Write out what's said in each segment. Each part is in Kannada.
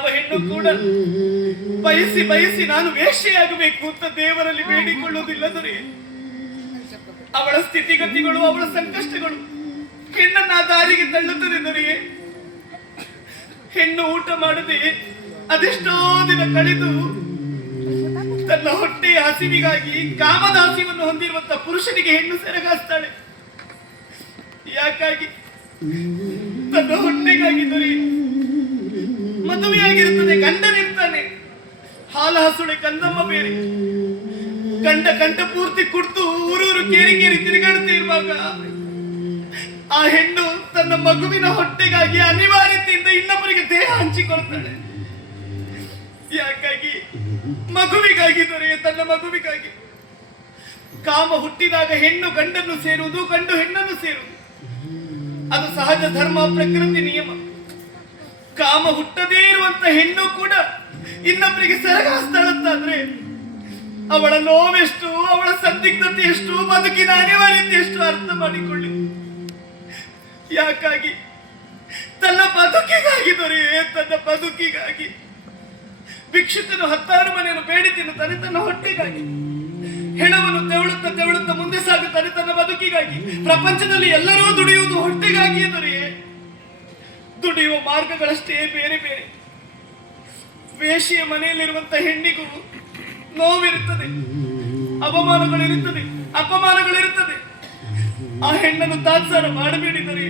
ಯಾವ ಹೆಣ್ಣು ಕೂಡ ಬಯಸಿ ಬಯಸಿ ನಾನು ವೇಶ್ಯೆಯಾಗಬೇಕು ಅಂತ ದೇವರಲ್ಲಿ ಬೇಡಿಕೊಳ್ಳುವುದಿಲ್ಲ ದೊರೆಯೇ. ಅವಳ ಸ್ಥಿತಿಗತಿಗಳು, ಅವಳ ಸಂಕಷ್ಟಗಳು ಹೆಣ್ಣನ್ನ ಆ ದಾರಿಗೆ ತಳ್ಳುತ್ತದೆ ದೊರೆಯೇ. ಹೆಣ್ಣು ಊಟ ಮಾಡದೆ ಅದೆಷ್ಟೋ ದಿನ ಕಳೆದು ತನ್ನ ಹೊಟ್ಟೆಯ ಹಸಿವಿಗಾಗಿ ಕಾಮದ ಹಸಿವನ್ನು ಹೊಂದಿರುವಂತಹ ಪುರುಷನಿಗೆ ಹೆಣ್ಣು ಸೆರಗಾಸ್ತಾಳೆ. ಯಾಕಾಗಿ? ತನ್ನ ಹೊಟ್ಟೆಗಾಗಿ ದೊರೆಯೇ. ಮದುವೆಯಾಗಿರುತ್ತದೆ, ಗಂಡನಿರ್ತಾನೆ, ಹಾಲ ಹಸುಳೆ ಕಂದಮ್ಮ ಬೇರೆ. ಕಂಠ ಪೂರ್ತಿ ಕುಡ್ದು ಊರೂರು ಕೇರಿ ಕೇರಿ ತಿರುಗಾಡುತ್ತಾ ಇರುವಾಗ ಆ ಹೆಣ್ಣು ತನ್ನ ಮಗುವಿನ ಹೊಟ್ಟೆಗಾಗಿ ಅನಿವಾರ್ಯತೆಯಿಂದ ಇನ್ನೊಬ್ಬರಿಗೆ ದೇಹ ಹಂಚಿಕೊಳ್ತಾಳೆ. ಯಾಕಾಗಿ? ಮಗುವಿಗಾಗಿ ದೊರೆಯ, ತನ್ನ ಮಗುವಿಗಾಗಿ. ಕಾಮ ಹುಟ್ಟಿದಾಗ ಹೆಣ್ಣು ಗಂಡನ್ನು ಸೇರುವುದು, ಗಂಡು ಹೆಣ್ಣನ್ನು ಸೇರುವುದು, ಅದು ಸಹಜ ಧರ್ಮ, ಪ್ರಕೃತಿ ನಿಯಮ. ಕಾಮ ಹುಟ್ಟದೇ ಇರುವಂತ ಹೆಣ್ಣು ಕೂಡ ಇನ್ನೊಬ್ಬರಿಗೆ ಸೆರಗಾಸ್ತಾಳಂತಾದ್ರೆ ಅವಳ ನೋವೆಷ್ಟು, ಅವಳ ಸಂದಿಗ್ಧತೆ ಎಷ್ಟು, ಬದುಕಿನ ಅನಿವಾರ್ಯತೆ ಎಷ್ಟು ಅರ್ಥ ಮಾಡಿಕೊಳ್ಳಿ. ಯಾಕಾಗಿ? ತನ್ನ ಬದುಕಿಗಾಗಿ ದೊರೆಯೇ, ತನ್ನ ಬದುಕಿಗಾಗಿ. ಭಿಕ್ಷುಕನು 10 ಮನೆಯನ್ನು ಬೇಡಿ ತಿನ್ನುತ್ತಾನೆ ತನ್ನ ಹೊಟ್ಟೆಗಾಗಿ. ಹೆಣವನ್ನು ತೆವಳುತ್ತಾ ಮುಂದೆ ಸಾಗುತ್ತಾನೆ ತನ್ನ ಬದುಕಿಗಾಗಿ. ಪ್ರಪಂಚದಲ್ಲಿ ಎಲ್ಲರೂ ದುಡಿಯುವುದು ಹೊಟ್ಟೆಗಾಗಿಯೇ ದೊರೆಯೇ. ದುಡಿಯುವ ಮಾರ್ಗಗಳಷ್ಟೇ ಬೇರೆ ಬೇರೆ. ವೇಶ್ಯೆಯ ಮನೆಯಲ್ಲಿರುವಂತಹ ಹೆಣ್ಣಿಗೂ ನೋವಿರುತ್ತದೆ, ಅವಮಾನಗಳಿರುತ್ತದೆ, ಅಪಮಾನಗಳಿರುತ್ತದೆ. ಆ ಹೆಣ್ಣನ್ನು ತಾತ್ಸಾರ ಮಾಡಬೇಡಿದರೆ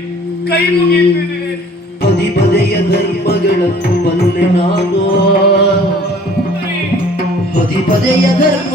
ಕೈ ಮುಗಿಯುತ್ತೇನೆ. ಪದೇ ಪದೆಯ ಧರ್ಮಗಳನ್ನು ಬಲ್ಲೆ ನಾನು, ಪದೇ ಪದೆಯ ಧರ್ಮ